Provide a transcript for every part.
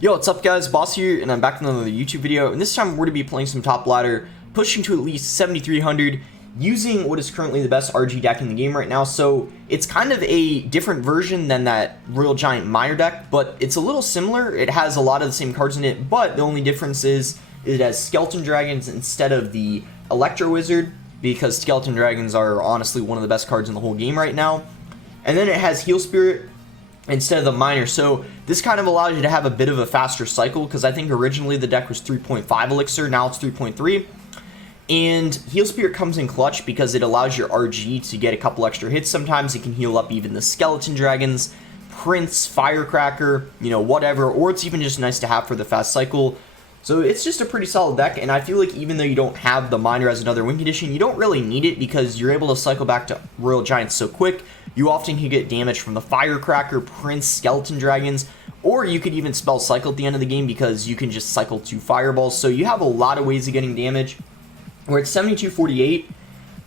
Yo, what's up guys, Boss here, and I'm back with another YouTube video, and this time we're going to be playing some top ladder, pushing to at least 7,300, using what is currently the best RG deck in the game right now. So it's kind of a different version than that Royal Giant Miner deck, but it's a little similar. It has a lot of the same cards in it, but the only difference is it has Skeleton Dragons instead of the Electro Wizard, because Skeleton Dragons are honestly one of the best cards in the whole game right now. And then it has Heal Spirit instead of the Miner, so this kind of allows you to have a bit of a faster cycle, because I think originally the deck was 3.5 elixir, now it's 3.3, and Heal Spirit comes in clutch because it allows your RG to get a couple extra hits. Sometimes it can heal up even the Skeleton Dragons, Prince, Firecracker, you know, whatever, or it's even just nice to have for the fast cycle. So it's just a pretty solid deck, and I feel like even though you don't have the Miner as another win condition, you don't really need it because you're able to cycle back to Royal Giants so quick. You often can get damage from the Firecracker, Prince, Skeleton Dragons, or you could even spell cycle at the end of the game because you can just cycle 2 Fireballs. So you have a lot of ways of getting damage. We're at 7248,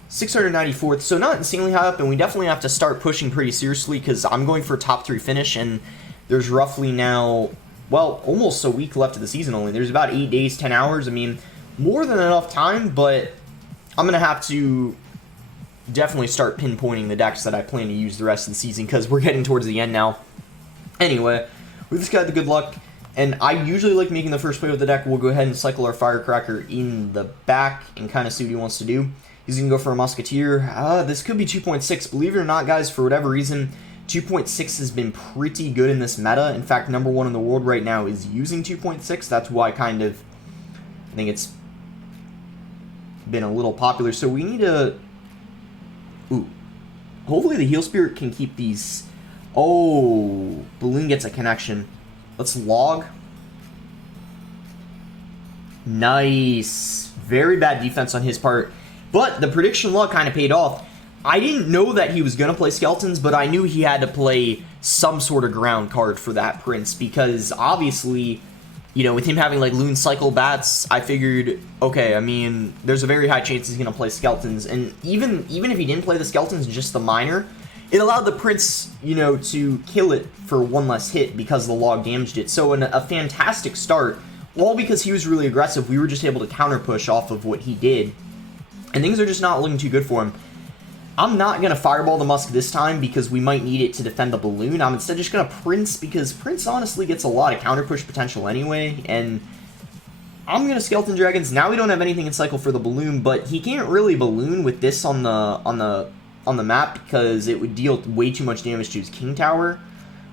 694th, so not insanely high up, and we definitely have to start pushing pretty seriously because I'm going for a top 3 finish, and there's roughly now, well, almost a week left of the season only. There's about 8 days, 10 hours. I mean, more than enough time, but I'm going to have to definitely start pinpointing the decks that I plan to use the rest of the season because we're getting towards the end now. Anyway, we just got the good luck, and I usually like making the first play with the deck. We'll go ahead and cycle our Firecracker in the back and kind of see what he wants to do. He's going to go for a Musketeer. This could be 2.6. Believe it or not, guys, for whatever reason, 2.6 has been pretty good in this meta. In fact, #1 in the world right now is using 2.6. That's why I think it's been a little popular. So we need to... Ooh. Hopefully the Heal Spirit can keep these... Oh, Balloon gets a connection. Let's log. Nice. Very bad defense on his part. But the prediction luck kind of paid off. I didn't know that he was going to play Skeletons, but I knew he had to play some sort of ground card for that Prince, because obviously, you know, with him having like Loon Cycle Bats, I figured, okay, I mean, there's a very high chance he's going to play Skeletons, and even if he didn't play the Skeletons, just the Miner, it allowed the Prince, you know, to kill it for one less hit because the log damaged it. So a fantastic start, all because he was really aggressive. We were just able to counter push off of what he did, and things are just not looking too good for him. I'm not going to Fireball the Musk this time because we might need it to defend the Balloon. I'm instead just going to Prince because Prince honestly gets a lot of counter push potential anyway, and I'm going to Skeleton Dragons. Now we don't have anything in cycle for the Balloon, but he can't really Balloon with this on the map because it would deal way too much damage to his King Tower.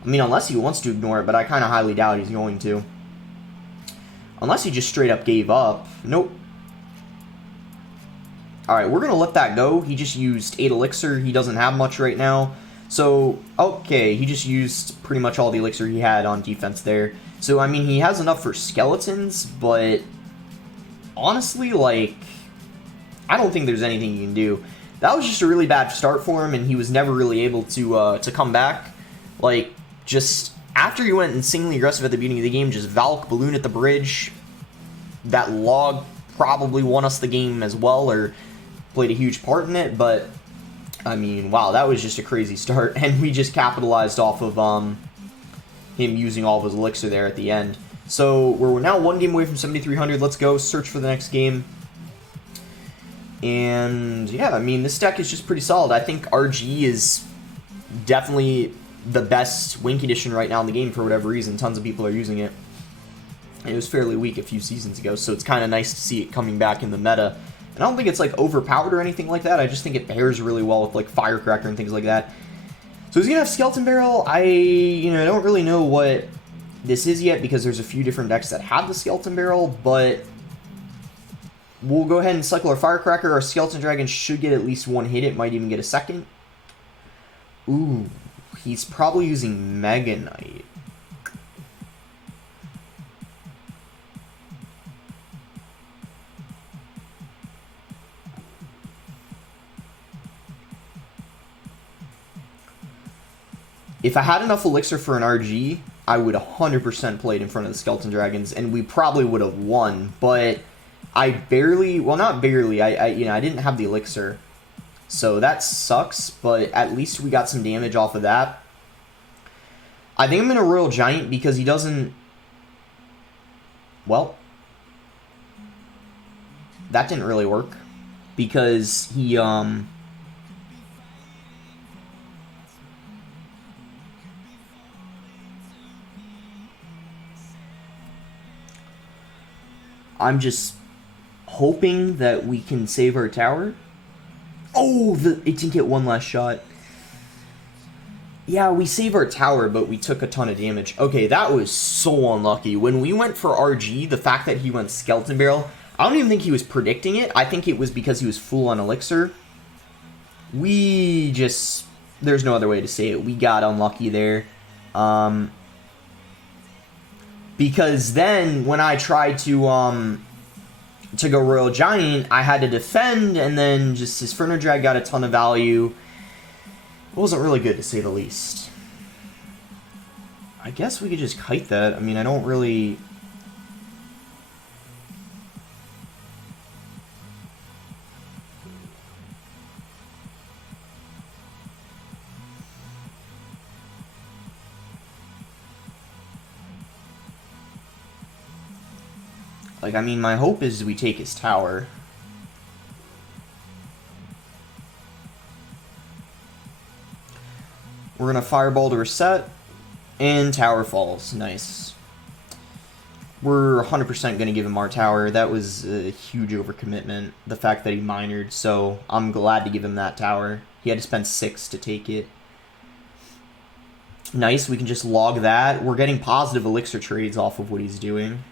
I mean, unless he wants to ignore it, but I kind of highly doubt he's going to. Unless he just straight up gave up. Nope. Alright, we're going to let that go. He just used 8 elixir. He doesn't have much right now. So, okay, he just used pretty much all the elixir he had on defense there. So, I mean, he has enough for skeletons, but honestly, like, I don't think there's anything you can do. That was just a really bad start for him, and he was never really able to come back. Like, just after he went insanely aggressive at the beginning of the game, just Valk, Balloon at the bridge, that log probably won us the game as well, or played a huge part in it, but I mean, wow, that was just a crazy start, and we just capitalized off of him using all of his elixir there at the end. So we're now 1 game away from 7,300. Let's go search for the next game. And yeah, I mean, this deck is just pretty solid. I think RG is definitely the best win condition right now in the game for whatever reason. Tons of people are using it. And it was fairly weak a few seasons ago, so it's kind of nice to see it coming back in the meta. And I don't think it's like overpowered or anything like that. I just think it pairs really well with like Firecracker and things like that. So he's gonna have Skeleton Barrel. I don't really know what this is yet because there's a few different decks that have the Skeleton Barrel, but we'll go ahead and cycle our Firecracker. Our Skeleton Dragon should get at least 1 hit. It might even get a second. Ooh, he's probably using Mega Knight. If I had enough elixir for an RG, I would 100% play it in front of the Skeleton Dragons, and we probably would have won, but I barely, well, not barely, I didn't have the elixir, so that sucks, but at least we got some damage off of that. I think I'm going to Royal Giant because he doesn't Well, that didn't really work because he, I'm just hoping that we can save our tower. Oh, it didn't get one last shot. Yeah, we saved our tower, but we took a ton of damage. Okay, that was so unlucky. When we went for RG, the fact that he went Skeleton Barrel, I don't even think he was predicting it. I think it was because he was full on Elixir. We just... There's no other way to say it. We got unlucky there. Because then, when I tried to go Royal Giant, I had to defend, and then just his Inferno Drag got a ton of value. It wasn't really good, to say the least. I guess we could just kite that. I mean, I don't really... Like, I mean, my hope is we take his tower. We're going to Fireball to reset, and tower falls. Nice. We're 100% going to give him our tower. That was a huge overcommitment, the fact that he minored, so I'm glad to give him that tower. He had to spend 6 to take it. Nice, we can just log that. We're getting positive Elixir trades off of what he's doing.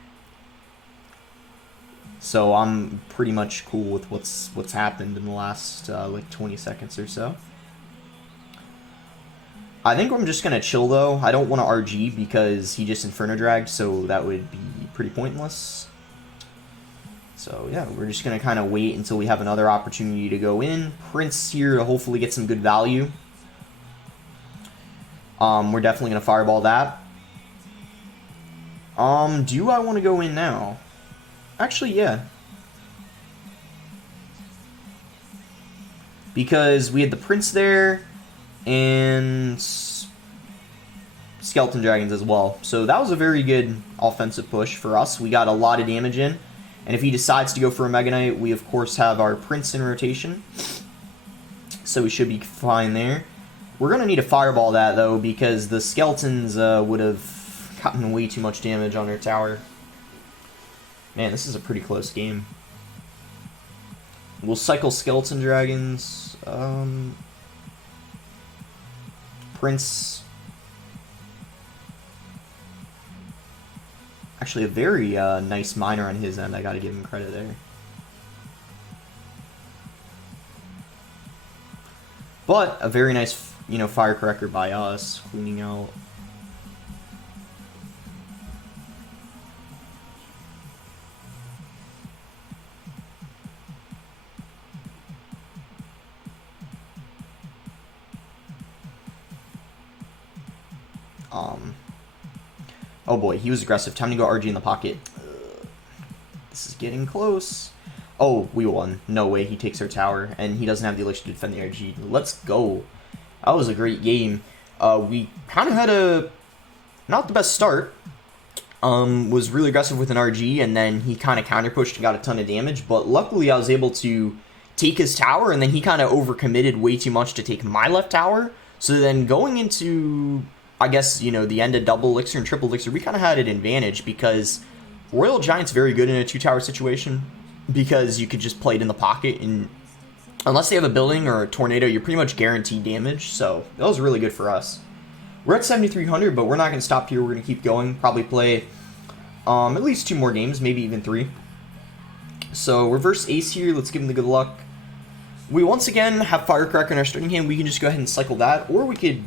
So I'm pretty much cool with what's happened in the last like 20 seconds or so. I think I'm just gonna chill though. I don't want to RG because he just Inferno Dragged, so that would be pretty pointless. So yeah, we're just gonna kind of wait until we have another opportunity to go in. Prince here to hopefully get some good value. We're definitely gonna Fireball that. Do I want to go in now? Actually, yeah. Because we had the Prince there, and Skeleton Dragons as well. So that was a very good offensive push for us. We got a lot of damage in. And if he decides to go for a Mega Knight, we of course have our Prince in rotation. So we should be fine there. We're going to need to Fireball that, though, because the Skeletons would have gotten way too much damage on their tower. Man, this is a pretty close game. We'll cycle Skeleton Dragons. Prince. Actually, a very nice miner on his end. I gotta give him credit there. But a very nice, you know, firecracker by us, cleaning out. Oh boy, he was aggressive. Time to go RG in the pocket. This is getting close. Oh, we won. No way, he takes our tower, and he doesn't have the elixir to defend the RG. Let's go. That was a great game. We kind of had a... not the best start. Was really aggressive with an RG, and then he kind of counter-pushed and got a ton of damage, but luckily I was able to take his tower, and then he kind of overcommitted way too much to take my left tower. So then going into... I guess, you know, the end of double elixir and triple elixir, we kind of had an advantage because Royal Giant's very good in a two-tower situation because you could just play it in the pocket, and unless they have a building or a tornado, you're pretty much guaranteed damage, so that was really good for us. We're at 7,300, but we're not going to stop here. We're going to keep going, probably play at least 2 more games, maybe even 3. So reverse ace here, let's give him the good luck. We once again have Firecracker in our starting hand. We can just go ahead and cycle that, or we could...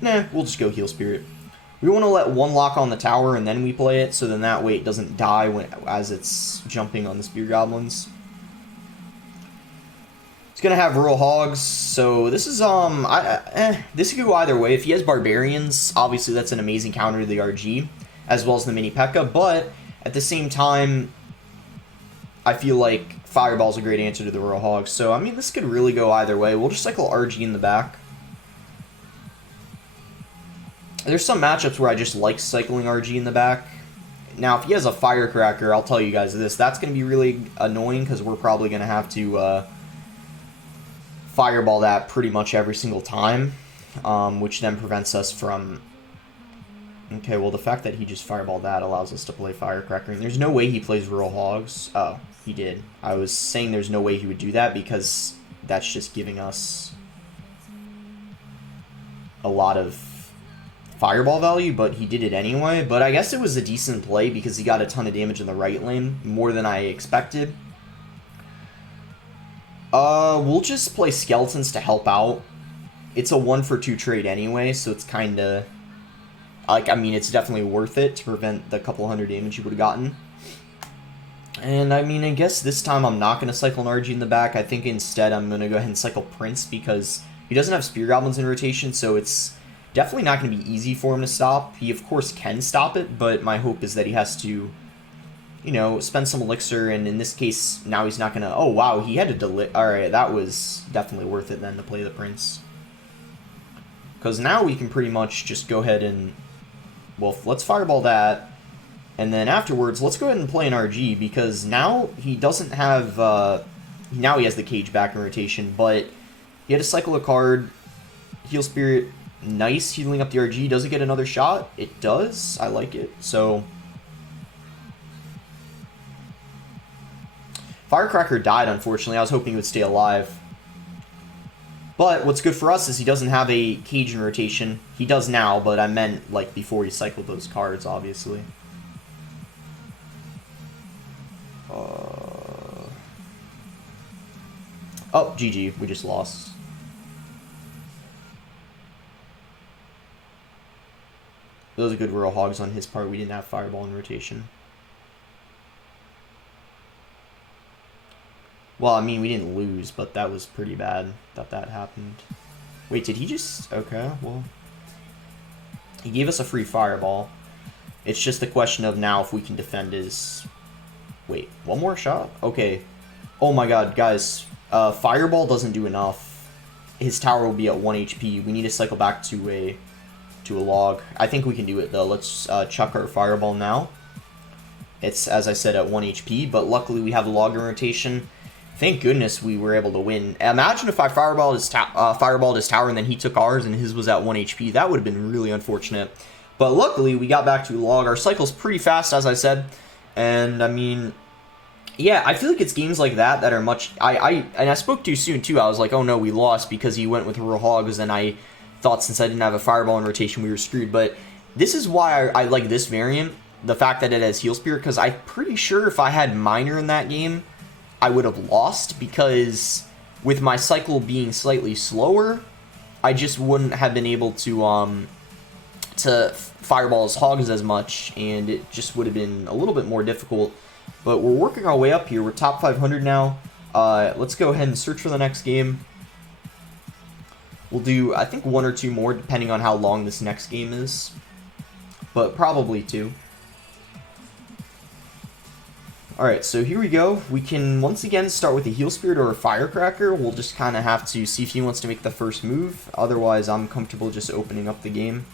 Nah, we'll just go Heal Spirit. We want to let one lock on the tower and then we play it, so then that way it doesn't die as it's jumping on the Spear Goblins. It's gonna have Royal Hogs, so this is this could go either way. If he has Barbarians, obviously that's an amazing counter to the RG, as well as the Mini P.E.K.K.A. But at the same time, I feel like Fireball's a great answer to the Royal Hogs. So I mean, this could really go either way. We'll just cycle RG in the back. There's some matchups where I just like cycling RG in the back. Now, if he has a firecracker, I'll tell you guys this. That's going to be really annoying because we're probably going to have to fireball that pretty much every single time, which then prevents us from... Okay, well, the fact that he just fireballed that allows us to play firecracker. And there's no way he plays Rural Hogs. Oh, he did. I was saying there's no way he would do that because that's just giving us a lot of fireball value, but he did it anyway. But I guess it was a decent play because he got a ton of damage in the right lane, more than I expected. We'll just play skeletons to help out. It's a 1-for-2 trade anyway, so it's kind of... Like, I mean, it's definitely worth it to prevent the couple hundred damage you would have gotten. And, I mean, I guess this time I'm not going to cycle an RG in the back. I think instead I'm going to go ahead and cycle Prince because he doesn't have Spear Goblins in rotation, so it's definitely not going to be easy for him to stop. He, of course, can stop it, but my hope is that he has to, you know, spend some elixir, and in this case, now he's not going to... Oh, wow, he had to delete... Alright, that was definitely worth it then to play the Prince. Because now we can pretty much just go ahead and... Well, let's fireball that, and then afterwards, let's go ahead and play an RG, because now he doesn't have, now he has the cage back in rotation, but he had to cycle a card, Heal Spirit, nice, healing up the RG. Does it get another shot? It does. I like it. So, Firecracker died, unfortunately. I was hoping he would stay alive. But what's good for us is he doesn't have a cage in rotation. He does now, but I meant like before he cycled those cards, obviously. Oh, GG. We just lost. Those are good Rural Hogs on his part. We didn't have Fireball in rotation. Well, I mean, we didn't lose, but that was pretty bad that that happened. Wait, did he just... Okay, well... He gave us a free Fireball. It's just a question of now if we can defend his... Wait, one more shot? Okay. Oh my god, guys. Fireball doesn't do enough. His tower will be at 1 HP. We need to cycle back to a log. I think we can do it, though. Let's chuck our Fireball now. It's, as I said, at 1 HP, but luckily we have the log in rotation. Thank goodness we were able to win. Imagine if I fireballed his tower and then he took ours and his was at 1 HP. That would have been really unfortunate. But luckily, we got back to log. Our cycle's pretty fast, as I said. And, I mean, yeah, I feel like it's games like that that are much... And I spoke too soon, too. I was like, oh, no, we lost because he went with Rural Hogs, and I thought since I didn't have a Fireball in rotation, we were screwed. But this is why I like this variant, the fact that it has Heal Spirit, because I'm pretty sure if I had Miner in that game, I would have lost, because with my cycle being slightly slower, I just wouldn't have been able to fireball his hogs as much, and it just would have been a little bit more difficult. But we're working our way up here. We're top 500 now. Let's go ahead and search for the next game. We'll do, I think, 1 or 2 more, depending on how long this next game is. But probably 2. Alright, so here we go. We can once again start with a Heal Spirit or a Firecracker. We'll just kind of have to see if he wants to make the first move. Otherwise, I'm comfortable just opening up the game.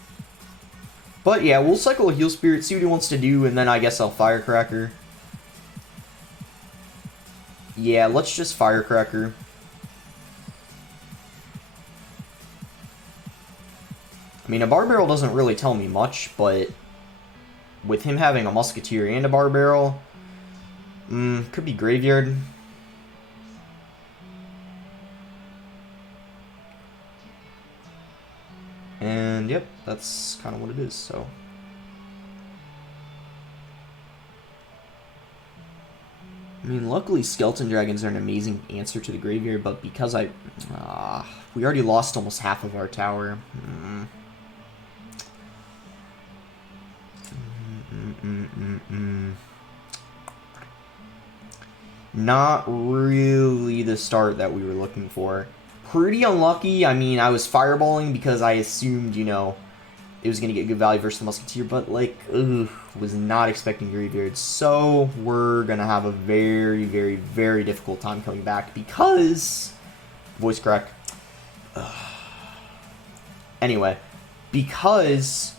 But yeah, we'll cycle a Heal Spirit, see what he wants to do, and then I guess I'll Firecracker. Yeah, let's just Firecracker. I mean, a Bar Barrel doesn't really tell me much, but with him having a Musketeer and a Bar Barrel... could be Graveyard. And, yep, that's kind of what it is, so. I mean, luckily Skeleton Dragons are an amazing answer to the Graveyard, but because we already lost almost half of our tower. Not really the start that we were looking for. Pretty unlucky. I mean, I was fireballing because I assumed, you know, it was going to get good value versus the Musketeer, but, like, was not expecting Graveyard. So, we're going to have a very, very, very difficult time coming back because... Voice crack. Anyway, because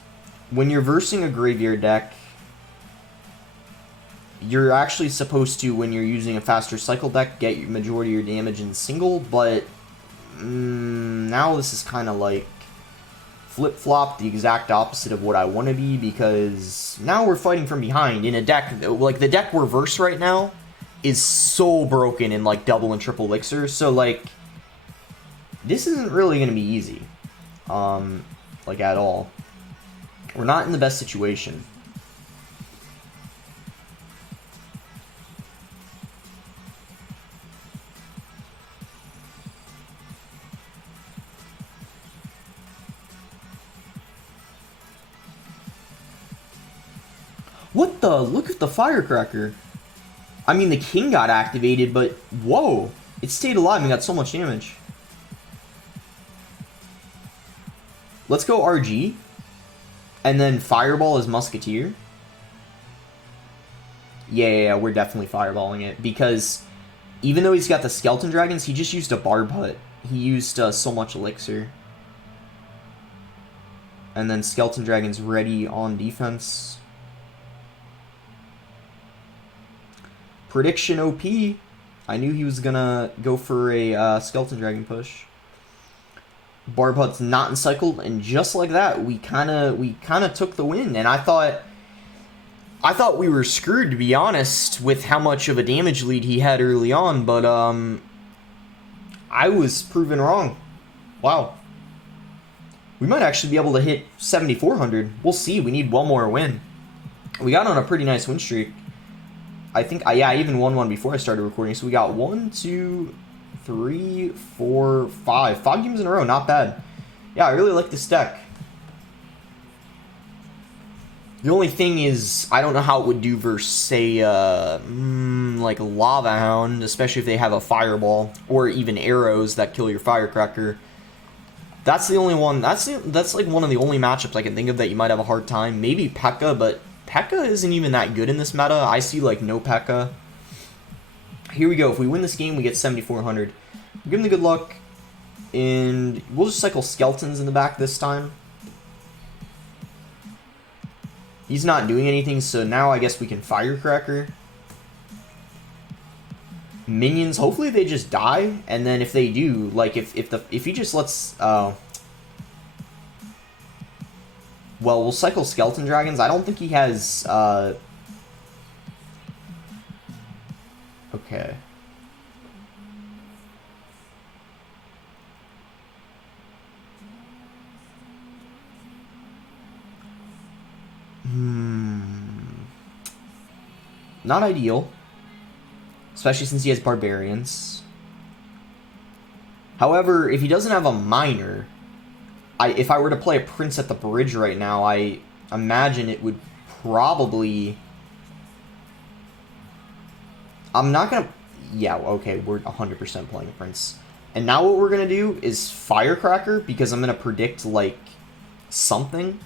when you're versing a Graveyard deck, you're actually supposed to, when you're using a faster cycle deck, get your majority of your damage in single, but now this is kind of like flip-flop, the exact opposite of what I want to be, because now we're fighting from behind in a deck, like the deck we're versed right now is so broken in like double and triple elixir, so like this isn't really going to be easy, like at all. We're not in the best situation. What the? Look at the firecracker. I mean, the king got activated, but whoa. It stayed alive and got so much damage. Let's go RG. And then fireball is musketeer. Yeah, we're definitely fireballing it. Because even though he's got the skeleton dragons, he just used a barb hut. He used so much elixir. And then skeleton dragons ready on defense. Prediction OP. I knew he was gonna go for a skeleton dragon push. Barb Hut's not encircled, and just like that, we kind of took the win. And I thought we were screwed, to be honest, with how much of a damage lead he had early on. But I was proven wrong. Wow. We might actually be able to hit 7,400. We'll see. We need one more win. We got on a pretty nice win streak. I think, yeah, I even won one before I started recording. So we got 1, 2, 3, 4, 5. 5 games in a row, not bad. Yeah, I really like this deck. The only thing is, I don't know how it would do versus, say, like Lava Hound, especially if they have a Fireball, or even arrows that kill your Firecracker. That's the only one, that's like one of the only matchups I can think of that you might have a hard time. Maybe P.E.K.K.A, but P.E.K.K.A isn't even that good in this meta. I see, like, no P.E.K.K.A. Here we go. If we win this game, we get 7,400. Give him the good luck. And we'll just cycle skeletons in the back this time. He's not doing anything, so now I guess we can firecracker. Minions, hopefully they just die. And then if they do, like, if he just lets... well, we'll cycle skeleton dragons. I don't think he has... okay. Not ideal. Especially since he has barbarians. However, if he doesn't have a miner... if I were to play a prince at the bridge right now, I imagine it would probably... I'm not going to... yeah, okay, we're 100% playing a prince. And now what we're going to do is firecracker, because I'm going to predict, like, something.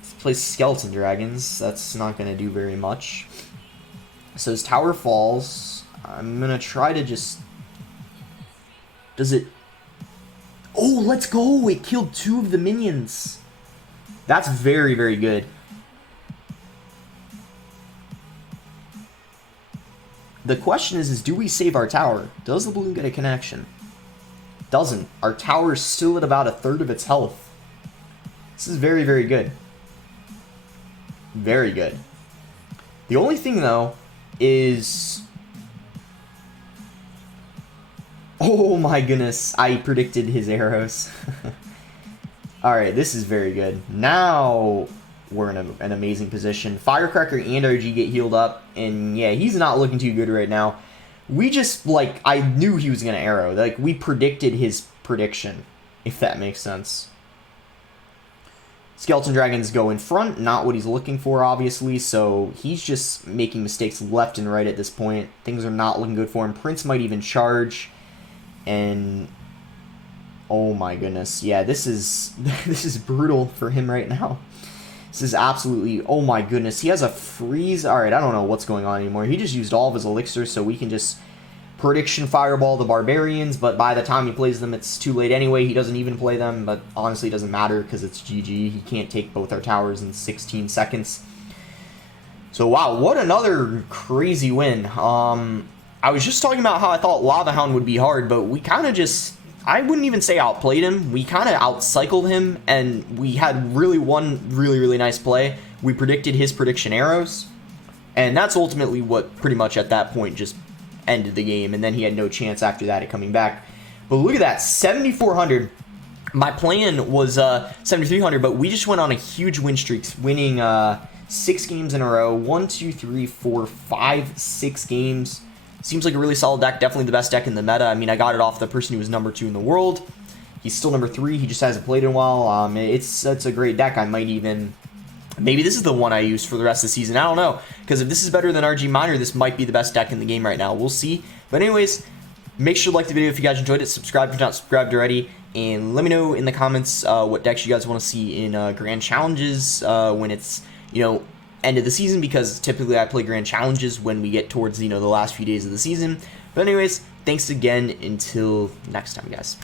Let's play skeleton dragons. That's not going to do very much. So his tower falls. I'm going to try to just... does it... oh, let's go! It killed 2 of the minions. That's very, very good. The question is do we save our tower? Does the balloon get a connection? Doesn't. Our tower is still at about 1/3 of its health. This is very, very good. Very good. The only thing, though, is... oh my goodness, I predicted his arrows. Alright, this is very good. Now we're in an amazing position. Firecracker and RG get healed up, and yeah, he's not looking too good right now. We just, like, I knew he was going to arrow. Like, we predicted his prediction, if that makes sense. Skeleton Dragons go in front, not what he's looking for, obviously, so he's just making mistakes left and right at this point. Things are not looking good for him. Prince might even charge. And oh my goodness, yeah, this is this is brutal for him right now. This is absolutely, oh my goodness, he has a freeze. All right, I don't know what's going on anymore. He just used all of his elixirs, so we can just prediction fireball the barbarians. But by the time he plays them, it's too late anyway. He doesn't even play them, but honestly, it doesn't matter because it's GG. He can't take both our towers in 16 seconds. So wow, what another crazy win. I was just talking about how I thought Lava Hound would be hard, but we kind of just, I wouldn't even say outplayed him. We kind of outcycled him, and we had one really nice play. We predicted his prediction arrows, and that's ultimately what pretty much at that point just ended the game, and then he had no chance after that at coming back. But look at that, 7,400. My plan was 7,300, but we just went on a huge win streak, winning 6 games in a row. 1, 2, 3, 4, 5, 6 games. Seems like a really solid deck. Definitely the best deck in the meta. I mean, I got it off the person who was number 2 in the world. He's still number 3. He just hasn't played in a while. It's a great deck. I might even... Maybe this is the one I use for the rest of the season. I don't know. Because if this is better than RG Miner, this might be the best deck in the game right now. We'll see. But anyways, make sure to like the video if you guys enjoyed it. Subscribe if you're not subscribed already. And let me know in the comments what decks you guys want to see in Grand Challenges when it's, end of the season, because typically I play Grand Challenges when we get towards, the last few days of the season. But anyways, thanks again. Until next time, guys.